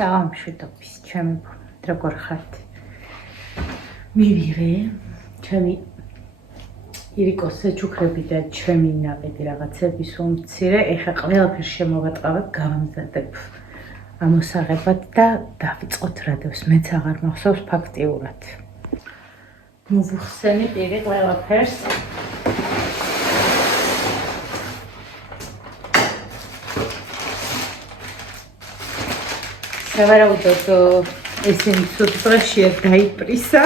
მშვიდობის, ჩემი როგორ ხართ? მივიღე ჩემი ირიკოს ეჩუქრები და ჩემი ნაყიდი რაღაცები სულ მცირე, ეხლა ყველაფერს შემოვატყავებ, გავამზადებ ამოსაღებად და დავიწყოთ რადევს, მეც აღარ მახსოვს ფაქტიურად. მოვუხსენი პირი ყველაფერს. სავარაუდოდ ესენი სუპრაშია დაიპრისა.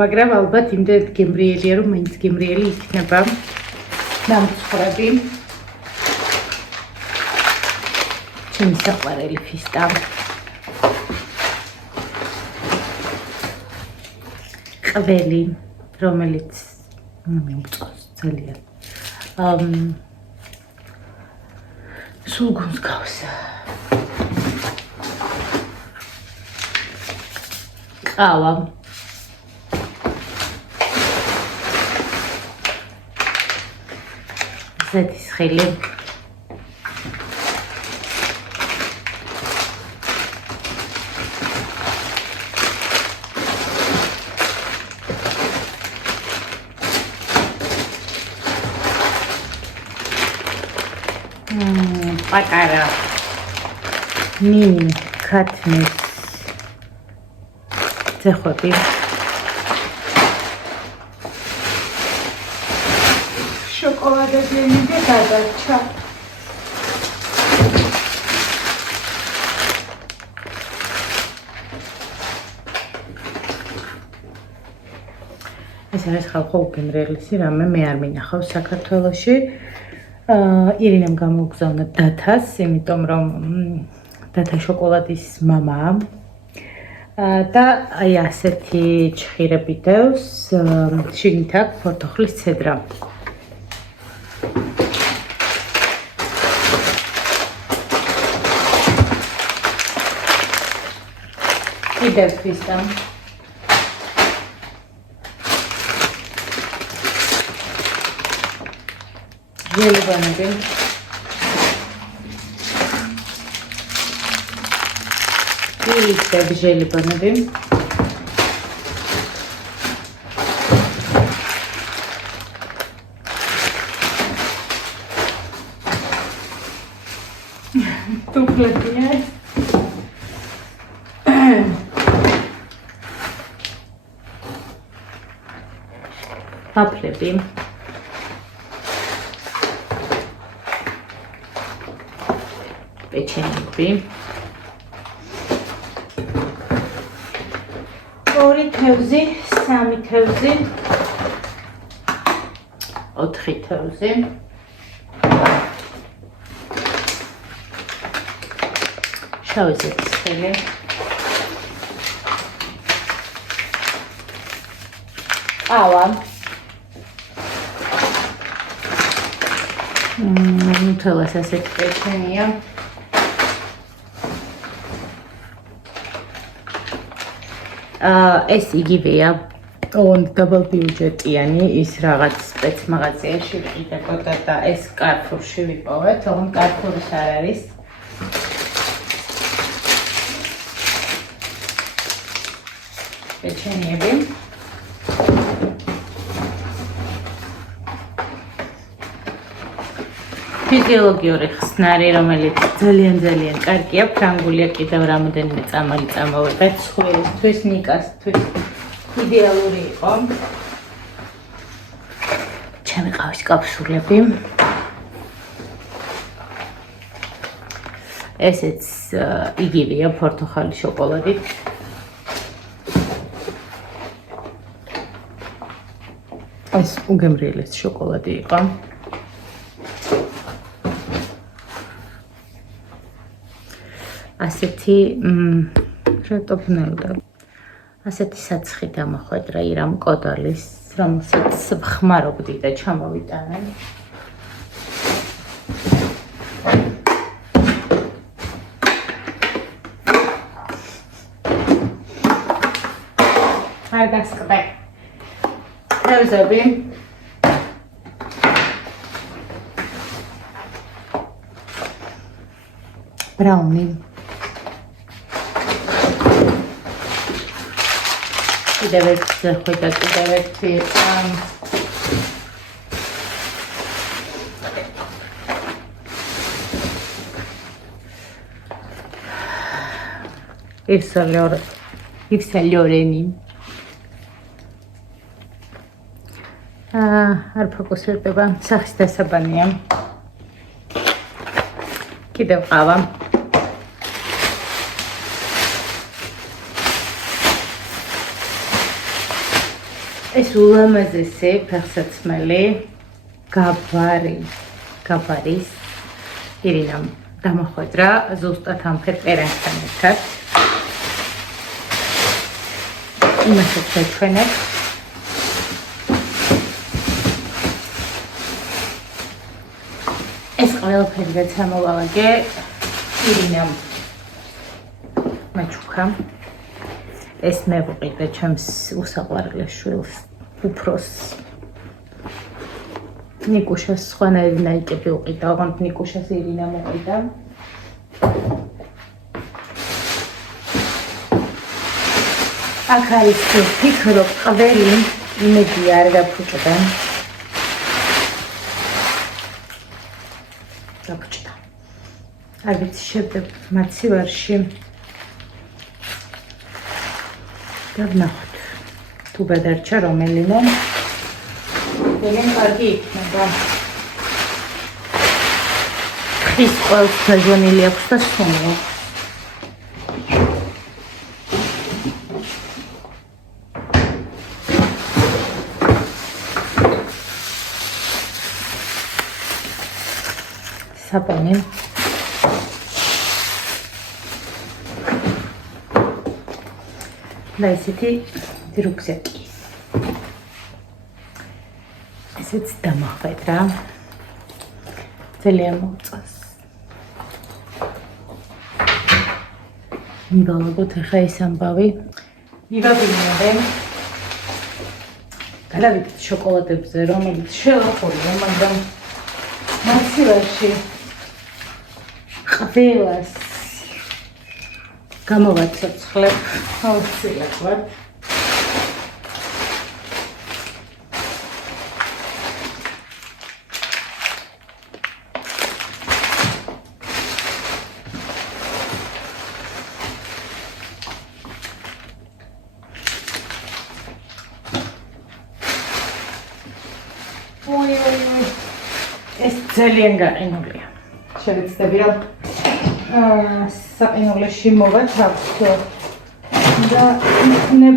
მაგრამ ალბათ იმდენად გემრიელია, რომ მაინც გემრიელი იქნება. დამცხრები. ჩემი საყვარელი ფისტა. ყველი, რომელიც მომწონს ძალიან. სულ გონს გავს. ყავა. ზეთის ხილი. პატარა მინი ქათმის ძეხვები. შოკოლადები და გადარჩა. ეს არის ხალხო უგემრიელესი რამე მე არ მინახავს საქართველოში. ირინამ გამოგზავნა დათას, იმიტომ რომ დათა შოკოლადის მამაა. და აი ასეთი ჩხირები დევს, შიგნით აქვს ფორთოხლის ცედრა. კიდევ ფისტა. ჟელიბანები. ილისები ჟელიბანები. ტუფლებია. ვაფლები. პეჩენიები. 2 თევზი, 3 თევზი, 4 თევზი. შავი ზეთის ხილი. ყავა. ნუტელას ასეთი პეჩენია. ეს იგივეა, დაბალ ბიუჯეტიანი, ის რაღაც სპეცმაღაზიაში ვიყიდებოდა და ეს კარფურში ვიპოვეთ, თუმცა კარფურის არ არის. პეჩენიები. ფიზიოლოგიური ხსნარი, რომელიც ძალიან კარგია, ფრანგულია, კიდევ რამოდენიმე წამალი წამოვიღეთ, სხვისთვის, ნიკასთვის იდეალური იყო. ჩემი ყავის კაფსულები. ესეც იგივეა, ფორთოხალის შოკოლადით. ეს უგემრიელესი შოკოლადი იყო. ასეთი რატობნელდა. ასეთი საცხი დამახვედრა ირამ კოდალის, რომელსაც ვხმარობდი და ჩამოვიტანე. არ გასკდე. თევზები. ბრაუნი. კიდევ ერთი ზეხვი და კიდევ ერთი ივსალორენი არ ფოკუსირდება სახის დასაბანია კიდევ ყავა ეს ულამაზესი ფეხსაცმელი გაბარის ირინამ დამახვედრა ზუსტად ამ ფერპერანგთან ერთად იმასაც დაჩვენებ ეს ყველაფერი რაც ამოვალაგე ირინამ მაჩუქამ ეს მე ვიყიდე ჩემს უსაყვარლეს შვილს უფროს ნიკუშას სხვანაირი ნაიკები უყიდა ოღონდ ნიკუშას ირინა მოყიდა აქ არის ფიქრობ ყველი იმედი არ დაფუჭდა არ ვიცი შევდებ მაცივარში და ვნახოთ თუ გადარჩა რომელიმე ძალიან კარგი იქნება ხის ყველს დაჟონილი აქვს და სუნო საბანი და ესეთი რუქზაკი ესეც დამახვედრა ძალიან მოწონს მივალაგოთ ახლა ეს ამბავი მივაბინებენ გადავიდეთ შოკოლადებზე რომელიც შელახულია მაგრამ მაცივარში ყველას გამოვაცოცხლებ აუცილებლად ვარ ეს ძალიან გაყინულია შეგეცდები რომ საყინულში მოვა თავს და იქნებ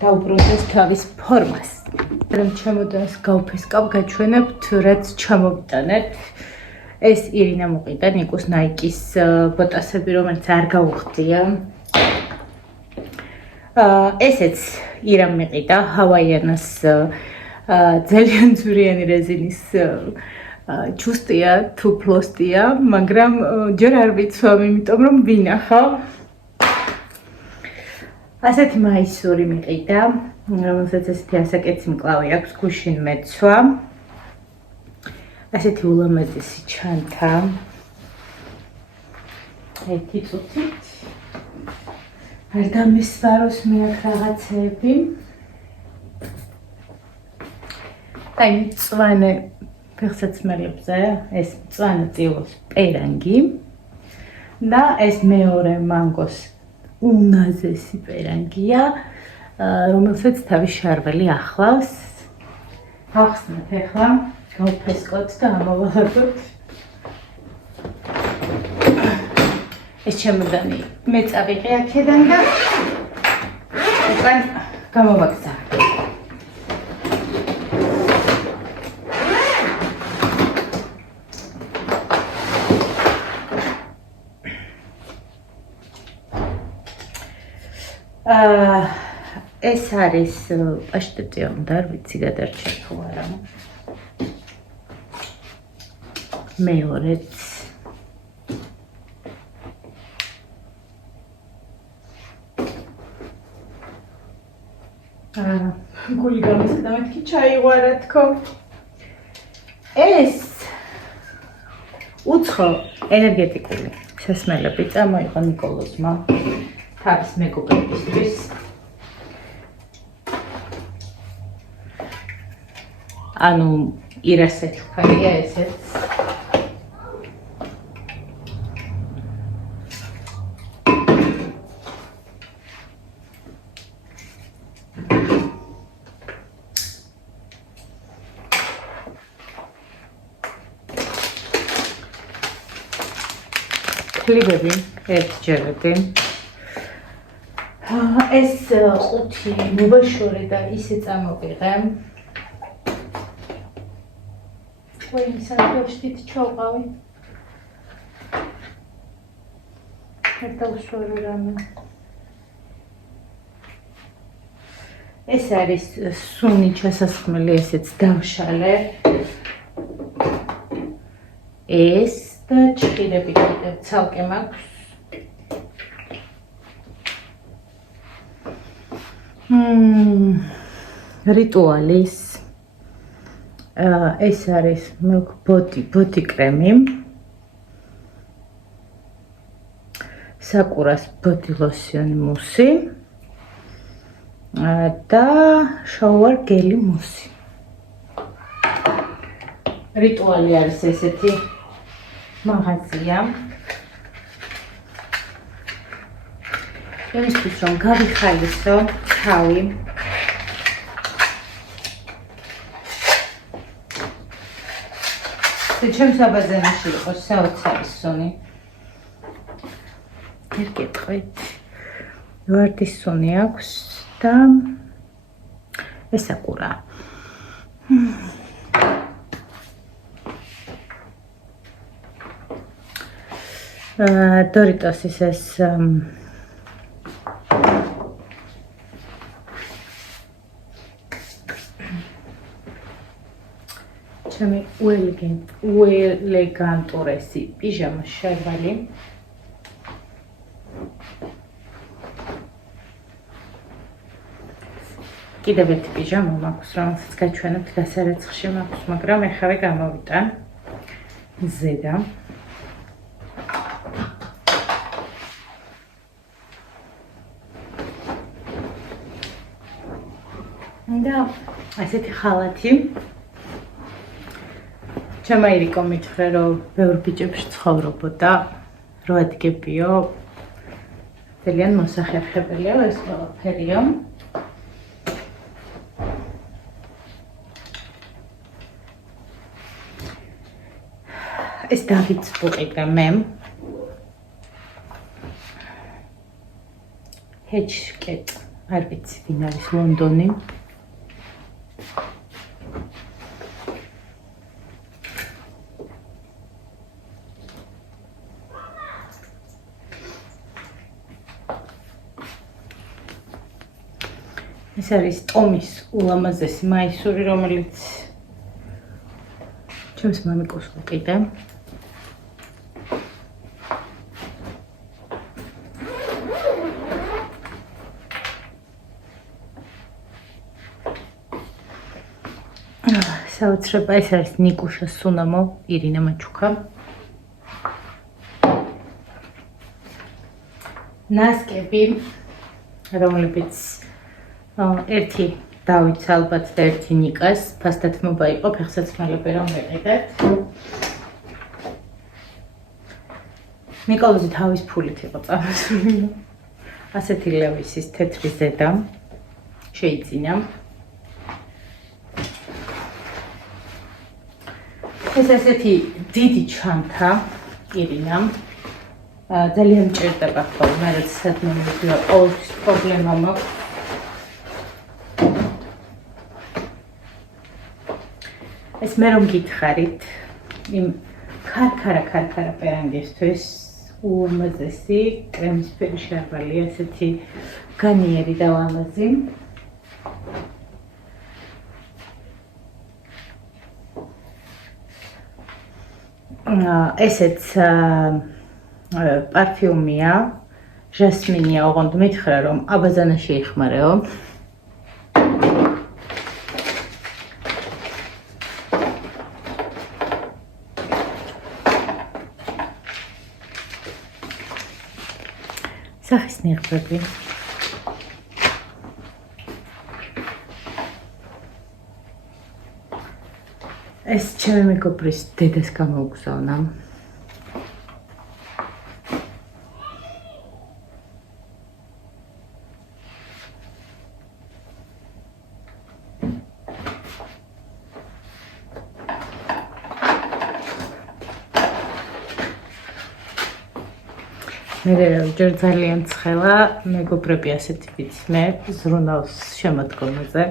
დაუბრუნდეს თავის ფორმას რომ ჩემოდანს გავფესკავ გაჩვენებთ რაც ჩამოვიტანეთ ეს ირინა მოყიდა ნიკოს ნაიკის ბოტასები რომელიც არ გაუხდია ესეც ირამ მიყიდა ჰავაიანას ძალიან ძვირიანი რეზინის ჩუსტია თუ ფლოსტია, მაგრამ ჯერ არ ვიცვამ, იმიტომ რომ ვინახავ. ასეთი მაისური მიყიდა, რომელსაც ესეთი ასაკეთი მკლავი აქვს, გუშინ მეცვა. ასეთი ულამაზესი ჩანთა. ერთი წუთით. არ დამისვაროს მე აქ რაღაცეები. აი მწვანე ფეხსაცმელებზე ეს მწვანე წილოს პერანგი და ეს მეორე მანგოს უნაზესი პერანგია რომელსაც თავის შარველი ახლავს ახსნათ ახლა გავფესკოთ და ამოვალაგოთ ეს ჩემოდანი მე წავიღე აქედან და უკან გამოვაგზავნე ეს არის პაშტეტი უნდა არ ვიცი გადარჩა თუ არა მეორეც გული გამისკდა მეთქი ჩაიღვარა თქო ეს უცხო ენერგეტიკული სასმელები წამოიღო ნიკოლოზმა თავის მეგობრებისთვის. ანუ ირას ეჩუქარია ესეც. Klibები ერთჯერადი. ეს ყუთი მობაშორე და ისე წამოვიღე. ვაი, საერთოდ ჩავყავი. ერთა უსვარო რამე. ეს არის სუნი ჩასასხმელი, ესეც დავშალე. ეს და ჭირები კიდევ ცალკე მაქვს. რიტუალის ეს არის milk body კრემი. საკურას body lotion მუსი და shower gel მუსი. რიტუალი არის ესეთი მაღაზია. იმისთვის რომ გავიხალისო თავი. ჩემს აბაზანაში იყოს საოცარი სუნი. ვერ გეტყვით. ვარდის სუნი აქვს და ეს საკურა. Doritosის ეს ჩემი უელეგანტურესი პიჟამა შერვალი. კიდევ ერთი პიჟამა მაქვს, რომელსაც გაჩვენებთ გასარეცხში მაქვს, მაგრამ ეხავე გამოვიტან ზედა. და ასეთი ხალათი. ჩემაირიკო მითხრე რომ ბევრ ბიჭებში ცხოვრობოდა, რო ადგებიო. ძალიან მოსახერხებელია ეს ყველაფერიო. ეს დავიწყე მე. ჰეჩკეტ, არ ვიცი ვინ არის ლონდონი. ეს არის ტომის ულამაზესი მაისური, რომელიც ჩემს მამიკოს ვიყიდე. საოცრება ეს არის ნიკუშა სუნამო, ირინა მაჩუკა. ნასკები, რომლებიც ერთი დავით ალბათ და ერთი ნიკას ფასდათმობა იყო, ფეხსაცმელები რომ ვიყიდეთ. ნიკოლოზი თავის ფულით იყო წამოსული. ასეთი ლევისის თეთრი ზედა შეიძინა. ეს ასეთი დიდი ჩანთა ირინამ. ძალიან მჭირდება ხოლმე, რაც სადმე მივიდა ყოველთვის პრობლემა მაქვს. ეს მე რომ გითხარით, იმ ქარქარა პერანგისთვის ულამაზესი კრემისფერი შარვალი, ასეთი განიერი და ლამაზი. ესეც პარფიუმია, ჟასმინია, ოღონდ მითხრა რომ აბაზანაში იხმარეო. სახის ნიღბები. ეს ჩემი მეგობრის დედას გამოუგზავნა. მე ჯერ ძალიან ცხელა მეგობრები ასეთი ვიცი მე ზრუნავს შემოდგომაზე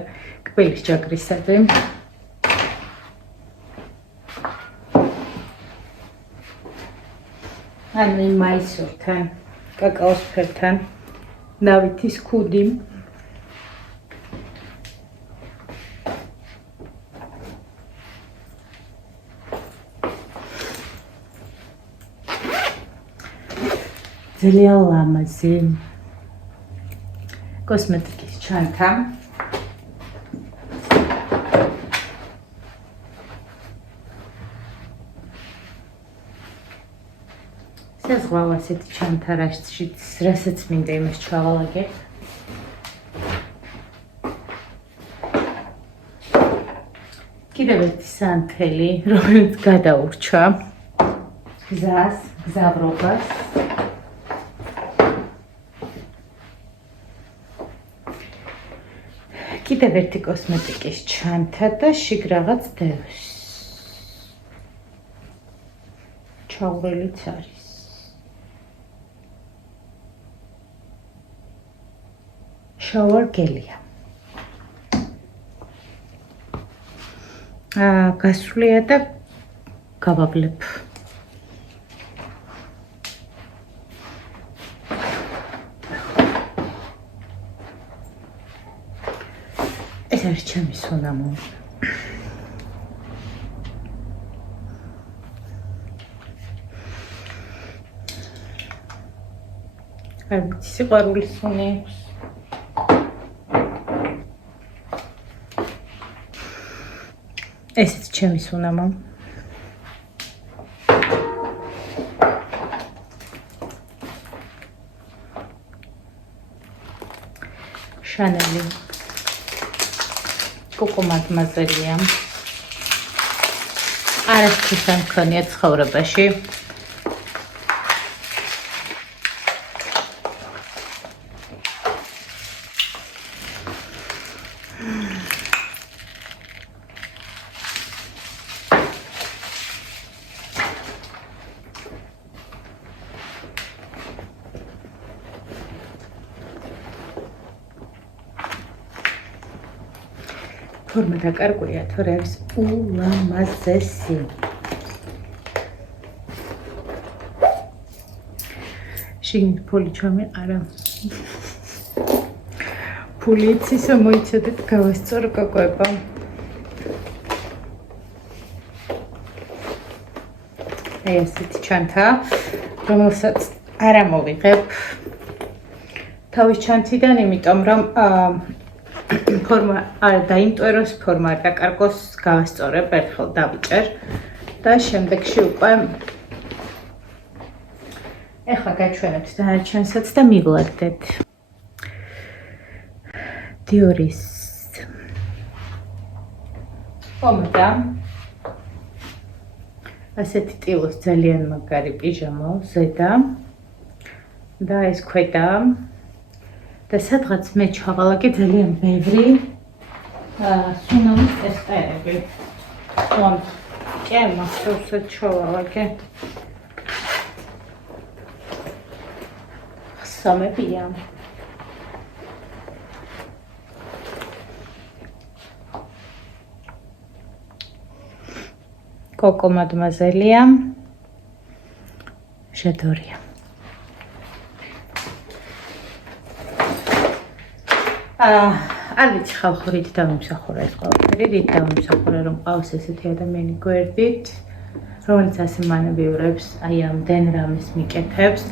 კბილის ჯაგრისები ანუ მაისურთან კაკაოსფერთან ნავითის ქუდი ძალიან ლამაზი კოსმეტიკის ჩანთა საზღვაო ასეთი ჩანთა რასაც მინდა იმას ჩავალაგებ კიდევ ერთი სანთელი რომელიც გადაურჩა გზავრობას კიდევ ერთი კოსმეტიკის ჩანთა და შიგ რაღაც დევს. ჩაურელიც არის. შაوار გელია. გასვლია და გავაბლებ. ეს არის ჩემი სუნამო. არ ვიცი სიყვარულის სუნი აქვს. ესეც ჩემი სუნამო. შანელი კოკო მადმაზელია. არასდროს არ მქონია ცხოვრებაში. ფორმა დაკარგულია, თორე არის ულამაზესი. შიგნით ფული ჩამეყარა. ფული იცისო მოიცადეთ გავასწორო კოკოება. აი ასეთი ჩანთა, რომელსაც არ ამოვიღებ თავის ჩანთიდან, იმიტომ რომ ფორმა არ დაიმტვეროს, ფორმა არ დაკარგოს, გავასწორებ, ერთხელ დავიჭერ და შემდეგში უკვე ეხლა გაჩვენებთ დანარჩენსაც და მივლაგდეთ. დიორის პომადა ასეთი ტილოს ძალიან მაგარი პიჟამა ზედა და ეს ქვედა და სადღაც მე ჩავალაგე ძალიან ბევრი სუნამის ტესტერები. კი, მასწავლე ჩავალაგე. სამებია. კოკო მადმაზელია. ჟადორია. არ ვიცი ხალხო რით დავიმსახურე ეს ყველაფერი, რით დავიმსახურე რომ ყავს ესეთი ადამიანი გვერდით, რომელიც ასე მანევიურებს, აი ამდენ რამეს მიკეთებს,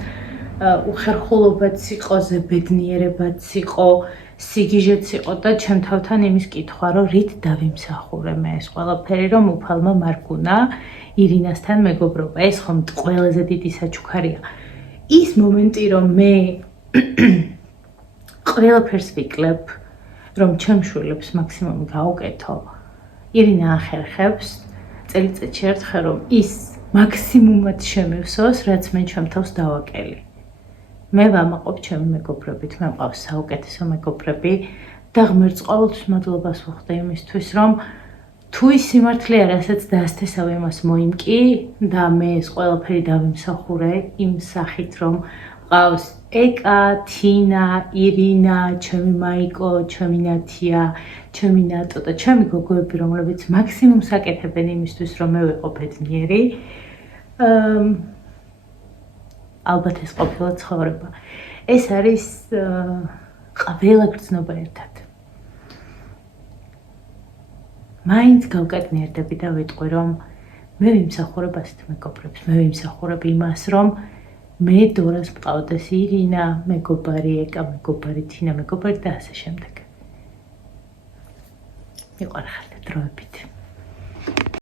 უხერხულობაც იყო, ზებედნიერებაც იყო, სიგიჟეც იყო და ჩემ თავთან იმის კითხვა, რომ რით დავიმსახურე მე ეს ყველაფერი, რომ უფალმა მარგუნა ირინასთან მეგობრობა. ეს ხომ ყველაზე დიდი საჩუქარია. ის მომენტი, რომ მე ყველაფერს ვიკლებ, რომ ჩემ შვილებს მაქსიმუმი გავუკეთო. ირინა ახერხებს წელიწადში ერთხელ, რომ ის მაქსიმუმად შემივსოს, რაც მე ჩემ თავს დავაკელი. მე ვამაყობ ჩემი მეგობრებით, მე მყავს საუკეთესო მეგობრები და ღმერთს ყოველთვის მადლობას ვუხდი იმისთვის, რომ თუ ის სიმართლეა, რასაც დაასთესავ იმას მოიმკი და მე ეს ყველაფერი დავიმსახურე იმ სახით, რომ მყავს ეკა, თინა, ირინა, ჩემი მაიკო, ჩემი ნათია, ჩემი ნატო და ჩემი გოგოები, რომლებიც მაქსიმუმს აკეთებენ იმისთვის, რომ მე ვიყო ბედნიერი. ალბათ ეს ყოფილა ცხოვრება. ეს არის ყველა გრძნობა ერთად. მაინც გავკეთნიერდები და ვიტყვი, რომ მე ვიმსახურებ ასეთ მეგობრებს, მე ვიმსახურებ იმას, რომ მე დორას მყავდეს ირინა, მეგობარი ეკა, მეგობარი თინა, მეგობარი და ასე შემდეგ. მიყვარხართ დროებით.